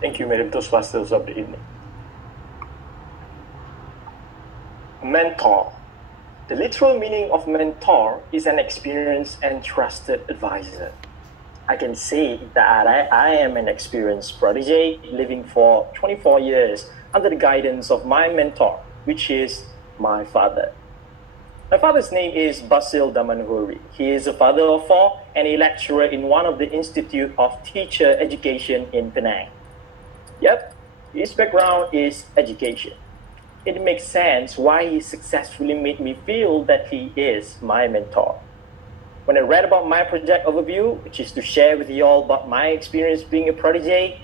Thank you, Madam. Those Bastils of the evening. Mentor. The literal meaning of mentor is an experienced and trusted advisor. I can say that I am an experienced protege living for 24 years under the guidance of my mentor, which is my father. My father's name is Basil Damanhuri. He is a father of four and a lecturer in one of the Institute of Teacher Education in Penang. Yep, his background is education. It makes sense why he successfully made me feel that he is my mentor. When I read about my project overview, which is to share with you all about my experience being a protege,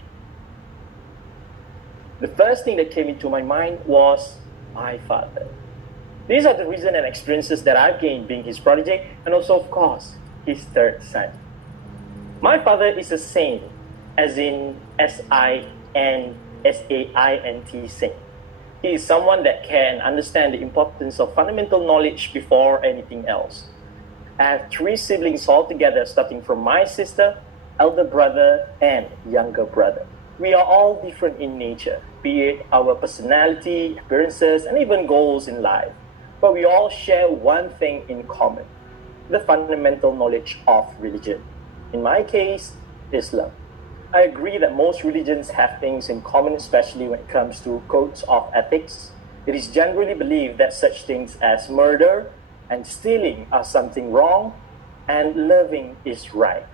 the first thing that came into my mind was my father. These are the reasons and experiences that I've gained being his protege, and also, of course, his third son. My father is a saint, as in S-I-N-S-A-I-N-T saint. He is someone that can understand the importance of fundamental knowledge before anything else. I have three siblings altogether, starting from my sister, elder brother, and younger brother. We are all different in nature, be it our personality, appearances, and even goals in life. But we all share one thing in common: the fundamental knowledge of religion. In my case, Islam. I agree that most religions have things in common, especially when it comes to codes of ethics. It is generally believed that such things as murder and stealing are something wrong, and loving is right.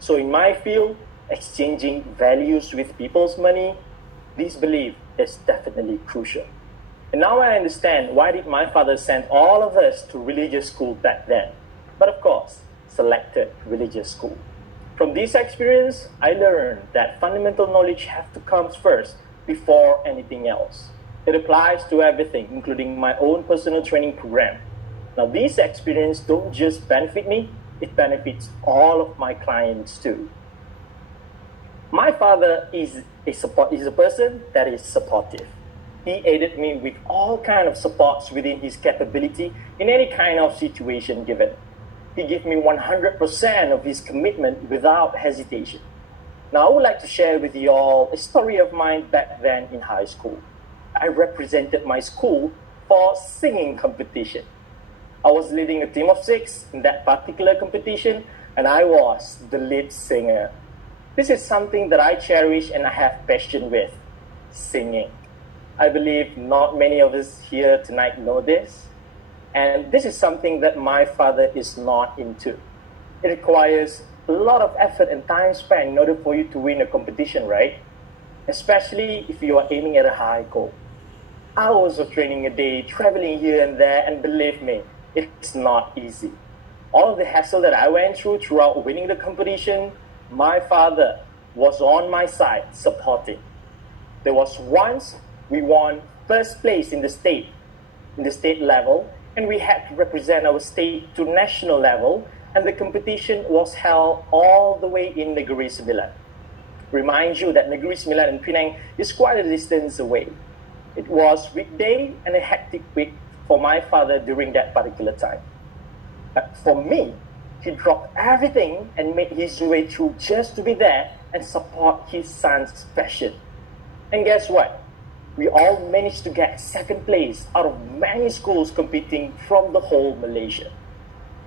So in my field, exchanging values with people's money, this belief is definitely crucial. And now I understand why did my father send all of us to religious school back then. But of course, selected religious school. From this experience, I learned that fundamental knowledge has to come first before anything else. It applies to everything, including my own personal training program. Now, this experience don't just benefit me, it benefits all of my clients too. My father is a person that is supportive. He aided me with all kinds of supports within his capability in any kind of situation given. He gave me 100% of his commitment without hesitation. Now, I would like to share with you all a story of mine back then in high school. I represented my school for singing competition. I was leading a team of 6 in that particular competition, and I was the lead singer. This is something that I cherish and I have passion with, singing. I believe not many of us here tonight know this, and this is something that my father is not into. It requires a lot of effort and time spent in order for you to win a competition, right? Especially if you are aiming at a high goal. Hours of training a day, traveling here and there, and believe me, it's not easy. All of the hassle that I went through throughout winning the competition, my father was on my side supporting. There was once we won first place in the state level, and we had to represent our state to national level, and the competition was held all the way in Negeri Sembilan. Remind you that Negeri Sembilan in Penang is quite a distance away. It was weekday and a hectic week for my father during that particular time. But for me, he dropped everything and made his way through just to be there and support his son's passion. And guess what? We all managed to get second place out of many schools competing from the whole Malaysia.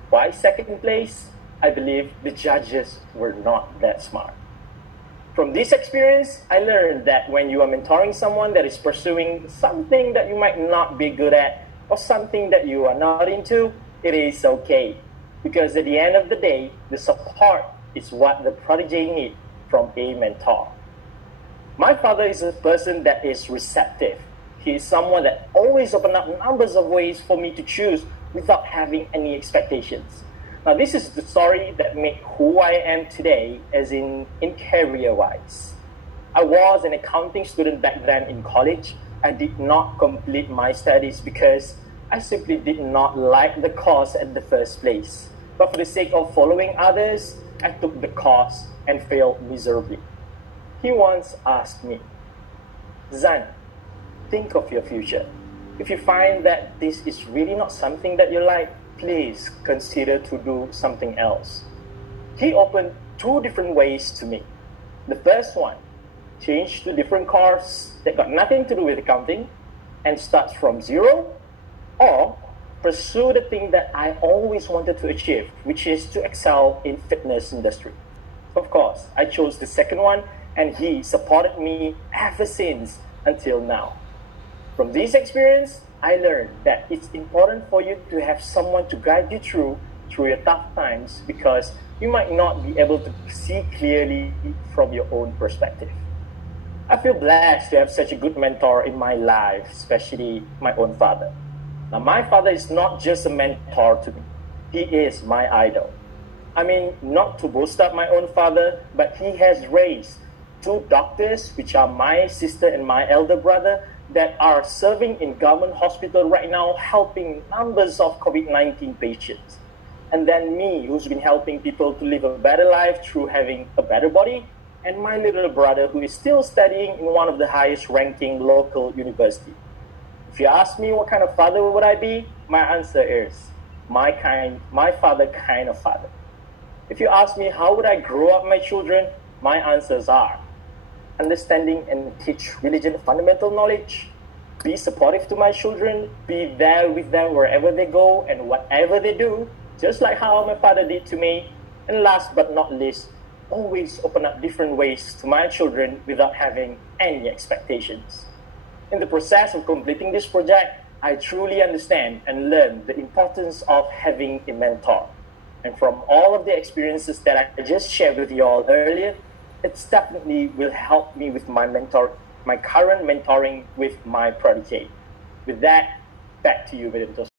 Why second place? I believe the judges were not that smart. From this experience, I learned that when you are mentoring someone that is pursuing something that you might not be good at or something that you are not into, it is okay. Because at the end of the day, the support is what the protege needs from a mentor. My father is a person that is receptive. He is someone that always opens up numbers of ways for me to choose without having any expectations. Now, this is the story that made who I am today, as in career-wise. I was an accounting student back then in college. I did not complete my studies because I simply did not like the course at the first place. But for the sake of following others, I took the course and failed miserably. He once asked me, "Zan, think of your future. If you find that this is really not something that you like, please consider to do something else." He opened 2 different ways to me. The first one, change to different course that got nothing to do with accounting and starts from zero, or pursue the thing that I always wanted to achieve, which is to excel in fitness industry. Of course, I chose the second one, and he supported me ever since until now. From this experience, I learned that it's important for you to have someone to guide you through your tough times, because you might not be able to see clearly from your own perspective. I feel blessed to have such a good mentor in my life, especially my own father. Now, my father is not just a mentor to me. He is my idol. I mean, not to boast up my own father, but he has raised two doctors, which are my sister and my elder brother, that are serving in government hospital right now, helping numbers of COVID-19 patients. And then me, who's been helping people to live a better life through having a better body, and my little brother who is still studying in one of the highest ranking local university. If you ask me what kind of father would I be, my answer is my father kind of father. If you ask me how would I grow up my children, my answers are understanding and teach religion fundamental knowledge, be supportive to my children, be there with them wherever they go and whatever they do, just like how my father did to me. And last but not least, always open up different ways to my children without having any expectations. In the process of completing this project, I truly understand and learn the importance of having a mentor. And from all of the experiences that I just shared with you all earlier, it definitely will help me with my current mentoring with my protege. With that, back to you, Vidintos.